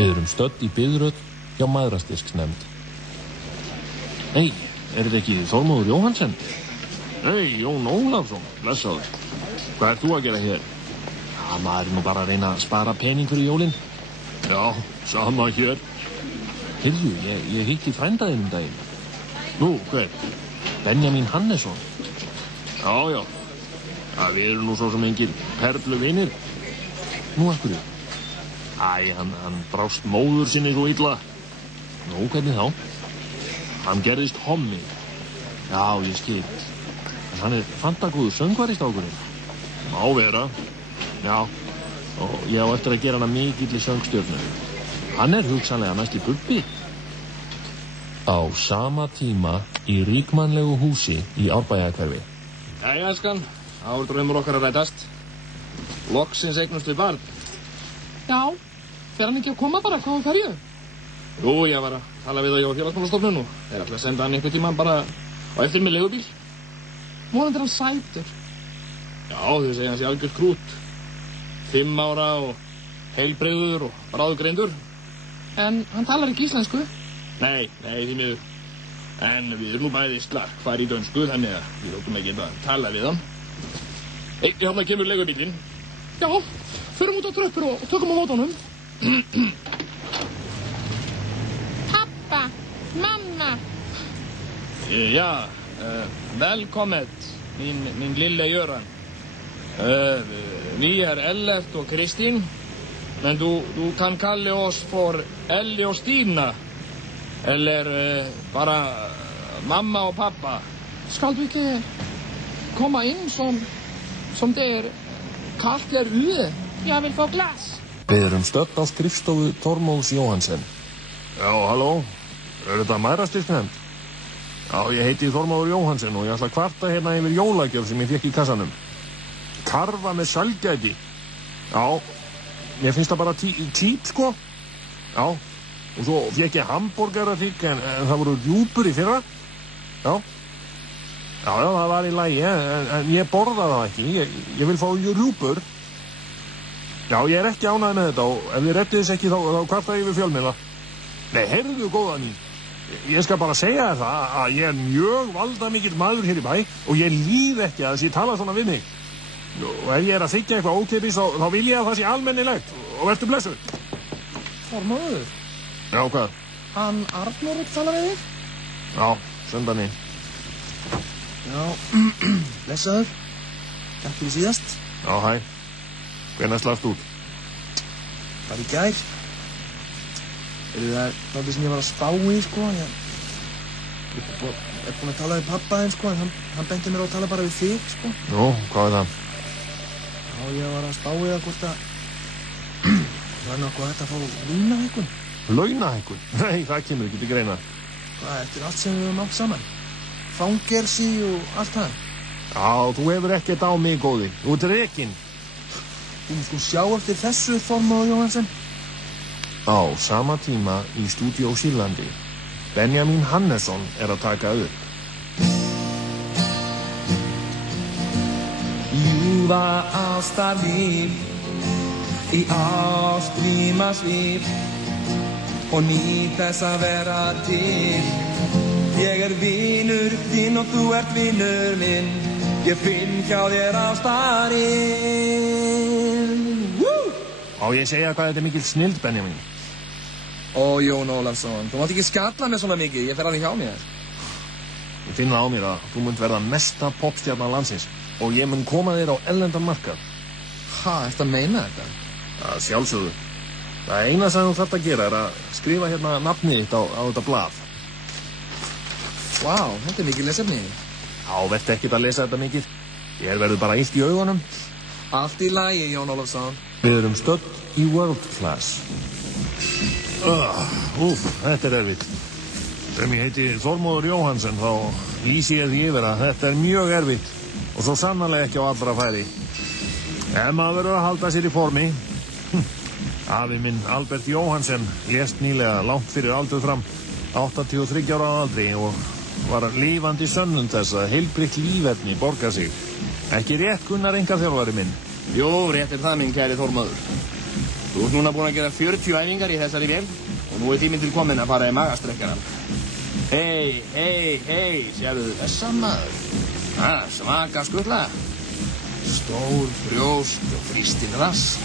Við erum stödd í biðröð hjá Mæðrastyrksnefnd. Nei, þetta ekki Þormóður Jóhannsson? Nei, Jón Ólafsson, blessaður. Hvað ert þú að gera hér? Já, maður nú bara að reyna að spara pening fyrir jólin. Já, sama hér. Heyrðu, ég hitti frændaðinn daginn. Nú, hver? Benjamin Hannesson. Já. Ja, við erum nú svo sem engir perluvinir. Nú, af hverju? Æ, hann brást móður sinni svo illa. Nú, hvernig þá? Hann gerðist hommi. Já, ég skil. En hann fantagóður söngvari strákurinn. Má vera. Já, og ég á eftir að gera hana mikilli söngstjörnu. Hann hugsanlega næsti Bubbi. Á sama tíma í ríkmannlegu húsi í Árbæjarhverfi. Jæja, elskan, þá draumur okkar að rætast. Loksins eignumst við barn. Já, fer hann ekki að koma bara, hvað hverju? Jú, ég var að tala við á félagsmálastofnun og þeir ætla að senda hann einhvern tímann bara á eftir með leigubíl. Vonandi hann sætur. Já, þau segja hann sé algjört krút. 5 ára og heilbrigður og bráðgreindur. En hann talar ekki íslensku? Nei, því miður. En við erum nú bæði slarkfæri í dönsku, þannig að við hljótum ekki að tala við hann. Hérna kemur leigubílinn. Já, förum út á tröppur och tökum á mót honom. Pappa, mamma. Ja, välkommet, min lille Göran. Vi Ellert och Kristin, men du kan kalla oss för Ellie och Stina. Eller bara mamma och pappa. Skal du inte komma in som det kallt ute? Jag vill få glass. Við erum stödd á skrifstofu Þormóðs Jóhannsson. Já, halló. Þetta Mæðrastyrksnefnd? Já, ég heiti Þormóður Jóhannsson og ég ætla að kvarta hérna yfir jólagjöf sem ég fékk í kassanum. Karfa með sælgæti. Já, ég finnst það bara típ, sko. Já, og svo fékk ég hamborgaraþykk en það voru rjúpur í fyrra. Já, það var í lagi, en ég borða það ekki. Ég vil fá rjúpur. Já, ég ekki ánægð með þetta og ef þið rettið þess ekki þá kvarta ég yfir fjölmiðla. Nei, heyrðu góða mín. Ég skal bara segja þér það að ég mjög valdamikill maður hér í bæ og ég líð ekki að þessi tala svona við mig. Og ef ég að þykja eitthvað ókeypis þá vil ég að það sé almennilegt og vertu blessuð. Þormóður? Já, hvað? Hann Arnór tala við þig? Já, senda mín. Já, blessaður. Takk fyrir síðast. Já, hæ. Hvenær slast út? Bara í gær. Það náttúrulega sem ég var að spá í, sko. Ég búinn að tala við pappa þinn, sko, en hann benti mér á að tala bara við þig, sko. Nú, hvað það? Já, ég var að spá í það hvort að það nokkuð hægt að fá launahækkun. Launahækkun? Nei, það kemur ekki til greina. Hvað, eftir allt sem við höfum átt saman? Fangelsi og allt það? Já, þú hefur ekkert á mig, góði. Þú ert rekinn. Þú múst sko sjá eftir þessu, Þormóður Jóhannsson. Á sama tíma í stúdíó Sýrlandi. Benjamin Hannesson að taka upp. Ljúfa ástarlíf í ástrímasvip og nýt þess að vera til. Ég vinur þinn og þú ert vinur minn. Ég finn hjá þér ástarinn. Á ég segja hvað þetta mikil snild, Benjamin? Ó, Jón Ólafsson, þú mátt ekki skalla mig svona mikið, ég fer að því hjá mér. Ég finn það á mér að þú munt verða mesta popstjarnan landsins og ég mun koma þér á erlendan markað. Ertu að meina þetta? Það sjálfsögðu. Það eina sem þú þarft að gera að skrifa hérna nafnið þitt á þetta blað. Vá, þetta mikið lesefni. Já, vertu ekkert að lesa þetta mikið. Ég verður bara illt í augunum. Allt í lagi, Jón Ólafsson. Við erum stödd í World Class. Þetta erfitt. Sem ég heiti Þormóður Jóhannsson þá lýsi ég því yfir að þetta mjög erfitt og svo sannarlega ekki á allra færi. En maður verður að halda sér í formi. Afi minn Albert Jóhannsson lést nýlega langt fyrir aldur fram, 83 ára að aldri og var lifandi sönnun þess að heilbrigt lífefni borgar sig. Ekki rétt, Gunnar einkaþjálfari minn? Jú, rétt það, minn kæri Þormóður. Þú ert núna búinn að gera 40 æfingar í þessari vél og nú tíminn til kominn að fara í magastrekkarann. Hei, sérðu þessa maður? Svaka skutla. Stór brjóst og frístinn rass.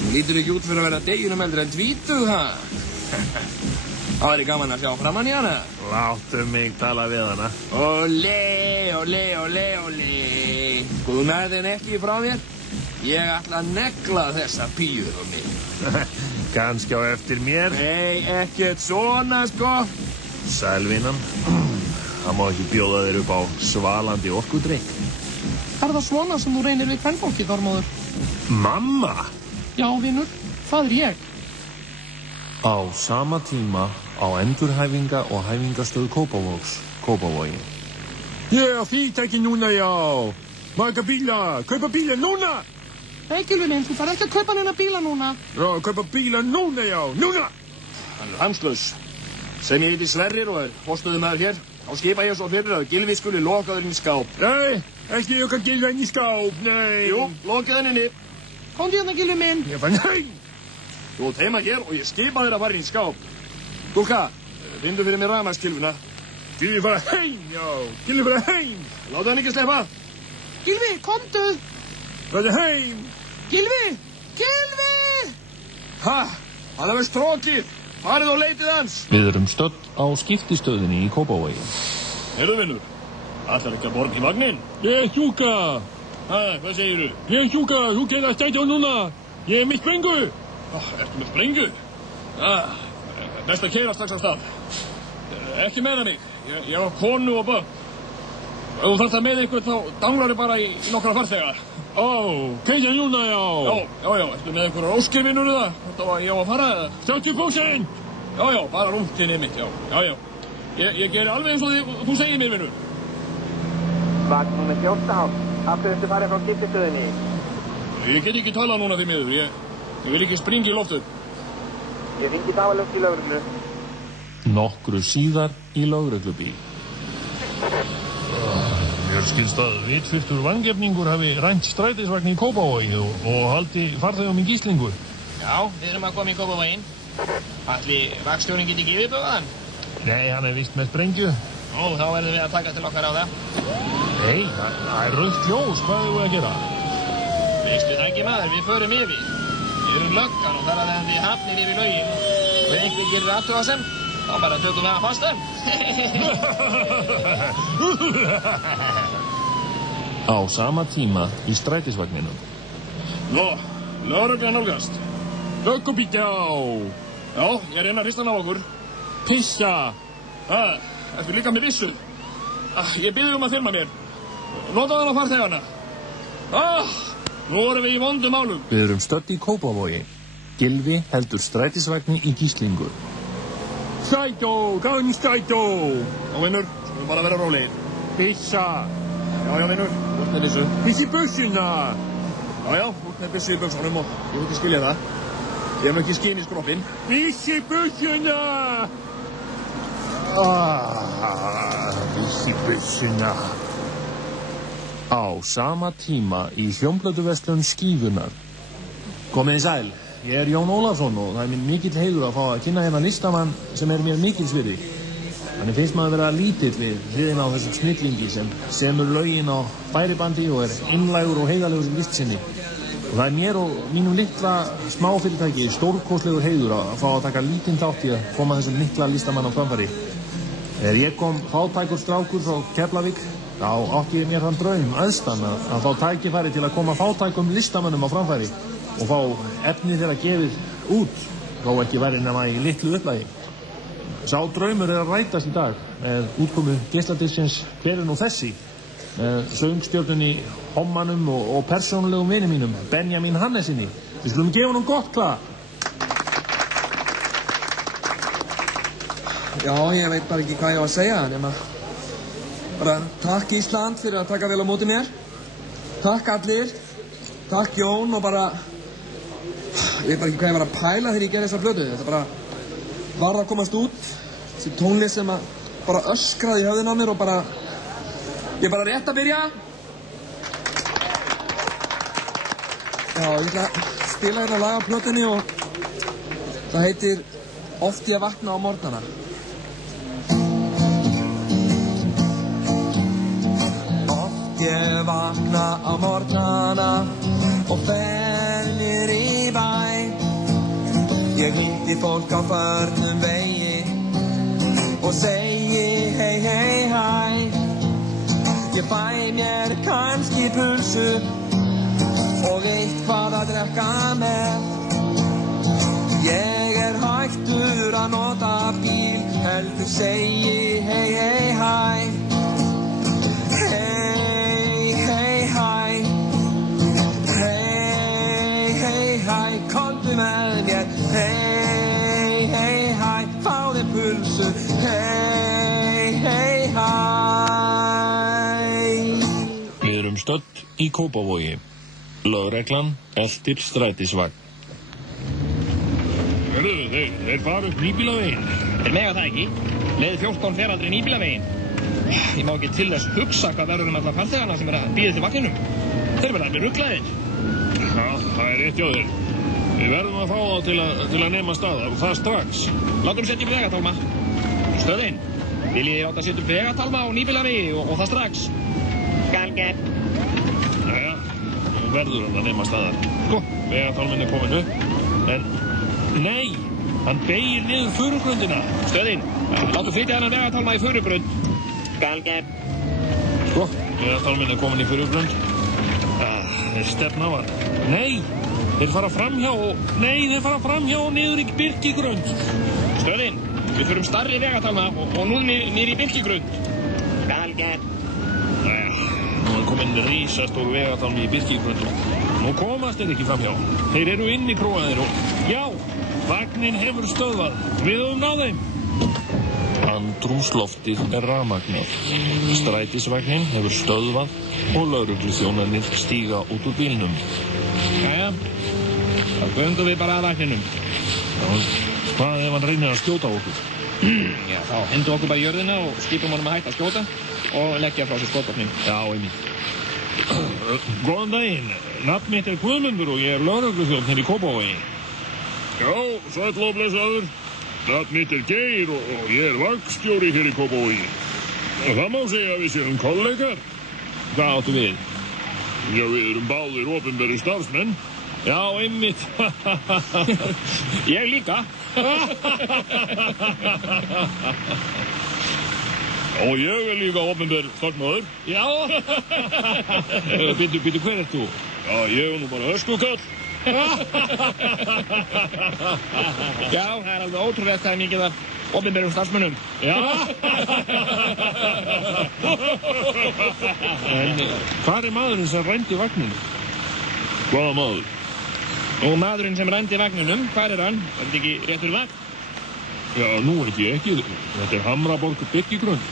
Þú lítur ekki út fyrir að vera deginum eldri en 20, ha? Það væri gaman að sjá framan í hana. Láttu mig tala við hana. Olé. Sko, þú nærði henni ekki frá þér? Ég ætla að negla þessa píur á mig. Kannski á eftir mér. Nei, ekkert svona, sko. Sælvinan. Það má ekki bjóða þér upp á svalandi orkudrykk. Það svona sem þú reynir við kvenfólki, Þormóður? Mamma! Já, vinur, það ég. Á sama tíma á endurhæfinga- og hæfingastöð Kópavogi. Ég er á fyrirtæki núna, já. Marga bíla, kaupa bíla núna! Nei, Gylfi minn, þú þarf ekki að kaupa neina bíla núna. Já, kaupa bíla núna, já, núna! Hann hamslaus. Sem ég heiti Sverrir og er forstöðumaður hér. Þá skipa ég svo fyrir að Gylfi skuli lokaður inn í skáp. Nei, ekki okkar Gylfi inn í skáp, nei. Jú, lokaður inni. Komdu hérna, Gylfi minn. Ég fann heim. Þú átt heima hér og ég skipa þér að fara inn í skáp. Dúlka, findu fyrir mér rafmagnskylfuna. Gylfi fara heim, já. Gylfi fara heim. Láta hann ekki sleppa. Gylfi, komdu. Fara heim. Gylfi! Ha, hann hefur strókið. Farið og leitið hans. Við erum stödd á skiptistöðinni í Kópavogi. Heyrðu, vinur. Ætlar ekki að borga í vagnin? Ég er sjúka. Hvað segirðu? Ég er sjúka, þú getur að stæta núna. Ég er með sprengu. Ertu með sprengu? Best að keyra strax af stað. Ekki meina mig. Ég á konu og börn. Ef þú þarft að með einhvern þá danglar bara í nokkra farþega. Keisa núna, já. Já. Ertu með einhverjar óskir, vinur, það? Þetta var ég á að fara, eða? 30%. Já, bara rúntinni mitt, já. Ég geri alveg eins og þú segir mér, vinur. Vagn númer 14. Aftur viltu fara frá skiptistöðinni? Ég get ekki talað núna því miður. Ég vil ekki springa í loftu. Ég hringi dáalögt í lögreglu. Nokkru síðar í lögreglubíl. Mér skilst að vitfirtur vangefningur hafi rænt strætisvagn í Kópavogi og haldi farþegum í gíslingu. Já, við erum að koma í Kópavoginn. Ætli vagnstjórinn geti ekki yfirbugað hann? Nei, hann er víst með sprengju. Þá verðum við að taka til okkar á það. Nei, það er rautt ljós. Hvað erum við að gera? Veistu það ekki, maður, við förum yfir. Við erum löggan og þar að þið hafnir yfir lögin. Og ef einhver gerir athugasemd, þá bara tökum við að fasta. Á sama tíma í strætisvagninum. Lögreglan nálgast. Löggubíl, já. Já, ég reyna að hrista hann á okkur. Pissa. Ertu líka með vissu? Ég bið að þyrma mér. Notaðu hann á farþegana. Nú erum við í vondum málum. Við erum stödd í Kópavogi. Gylfi heldur strætisvagni í gíslingu. Strætó, gáðum í strætó. Já, vinnur, skulum bara vera rólegir. Pissa. Já, vinnur, út með byssu. Piss í bussuna. Já, út með byssu í buxunum og ég veit að skilja það. Ég hef ekki skinn í skroppinn. Piss í bussuna. Piss í bussuna. Á sama tíma í hljómplötuverslun Skífunnar. Komiði sæl, ég er Jón Ólafsson og það er minn mikill heiður að fá að kynna hérna listamann sem er mér mikilsvirði. Þannig finnst maður vera lítill við hliðina á þessum snillingi sem semur lögin á færibandi og er innlægur og heiðarlegur sem listsinni. Og það er mér og mínum litla smáfyrirtæki stórkostlegur heiður að fá að taka lítinn þátt í að koma þessum litla listamann á framfæri. Þegar ég kom fátækur strákur frá Keflavík, þá átti ég mér þann draum æðstan að fá tækifæri til að koma fátækum listamönnum á framfæri og fá efni þeirra gefið út, þó ekki væri nema í litlu upplagi. Sá draumur er að rætast í dag með útkomu geisladisksins Hver er nú þessi? Með söngstjörnunni Hommanum og persónulegum vini mínum, Benjamin Hannesinni. Við skulum gefa honum gott klapp. Já, ég veit bara ekki hvað ég á að segja, nema bara takk Ísland fyrir að taka vel á móti mér. Takk allir. Takk Jón og bara ég veit bara ekki hvað ég var að pæla þegar ég gerði þessa plötu. Þetta bara varð að komast út. Þessi tónlist sem að bara öskraði í höfðinu á mér og bara ég bara rétt að byrja. Já, ég ætla að spila hérna lag á plötunni og það heitir Oft ég vakna á morgnana. Oft ég vakna á morgnana og fer mér í bæ. Ég hringi fólk á förnum vegi og segi hei hei hæ. Ég fæ mér kannski pulsu og eitthvað að drekka með. Ég hættur að nota bíl, heldur segi hei hei hæ. Hei hei hæ. Hei hei hæ, komdu með mér. Hei hei hæ, fá þér pulsu. Hei hei hæ. Við erum stödd í Kópavogi. Lögreglan eltir strætisvagn. Þeir fara upp Nýbýlaveginn. Þeir mega það ekki. Leið 14 fer aldrei Nýbýlaveginn. Ég má ekki til þess hugsa hvað verður alla farþegana sem að bíða til vagninum. Þeir verða alveg ruglaðir. Já, það rétt hjá þér. Við verðum að fá þá til að nema staðar og það strax. Látum setja upp vegatálma. Stöðin, viljið þið láta setja upp vegatálma á Nýbýlavegi og það strax? Skal gert. Jæja, nú verður hann að nema staðar. Sko, vegatálminn komin upp, en nei, hann beygir niður furugrundina. Stöðin, látum flytja þennan vegatálma í furugrund. Skal gert. Sko, vegatálminn komin í furugrund. Þeir stefna á hann. Nei, þeir fara framhjá og... Nei, þeir fara framhjá og niður í Birkigrund. Stöðin, við förum starri vegatálma og nú niður í Birkigrund. Skal gert. Nú komin rísastór vegatálmi í Birkigrund. Nú komast þeir ekki framhjá. Þeir eru inni króaðir og... Já, vagnin hefur stöðvað. Við höfum náð þeim. Andrúmsloftið rafmagnað. Strætisvagnin hefur stöðvað og lögregluþjónarnir stíga út úr bílnum. Jæja, þá göngum við bara að vagninum. Já, hvað ef hann reynir að skjóta á okkur? Já, þá hendum okkur bara í jörðina og skipum honum að hætta að skjóta og leggja frá sér skotvopnin. Já, einmitt. Góðan daginn. Nafn mitt Guðmundur og ég lögregluþjónn hér í Kópavogi. Já, sæll og blessaður. Nafn mitt Geir og ég vagnstjóri hér í Kópavogi. Og það má segja að við séum kollegar. Hvað áttu við? Já, við erum báðir opinberir starfsmenn. Já, einmitt. Ég líka. Og ég líka opinber starfsmaður. Já. Býtu, hver ert þú? Já, ég nú bara öskukall. Já, það alveg ótrúlegt hvað mikið af opinberum starfsmönnum. Já. En hvað maðurinn sem rændi vagninu? Hvaða maður? Og maðurinn sem rændi vagninum, hvað hann? Var þetta ekki réttur vagn? Já, nú veit ég ekki. Þetta Hamraborg Birkigrund.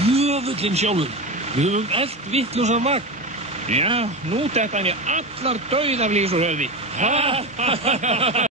Djöfullinn sjálfur. Við höfum elt vitlausan vagn. Já, nú detta mér allar dauðaflýs úr höfði.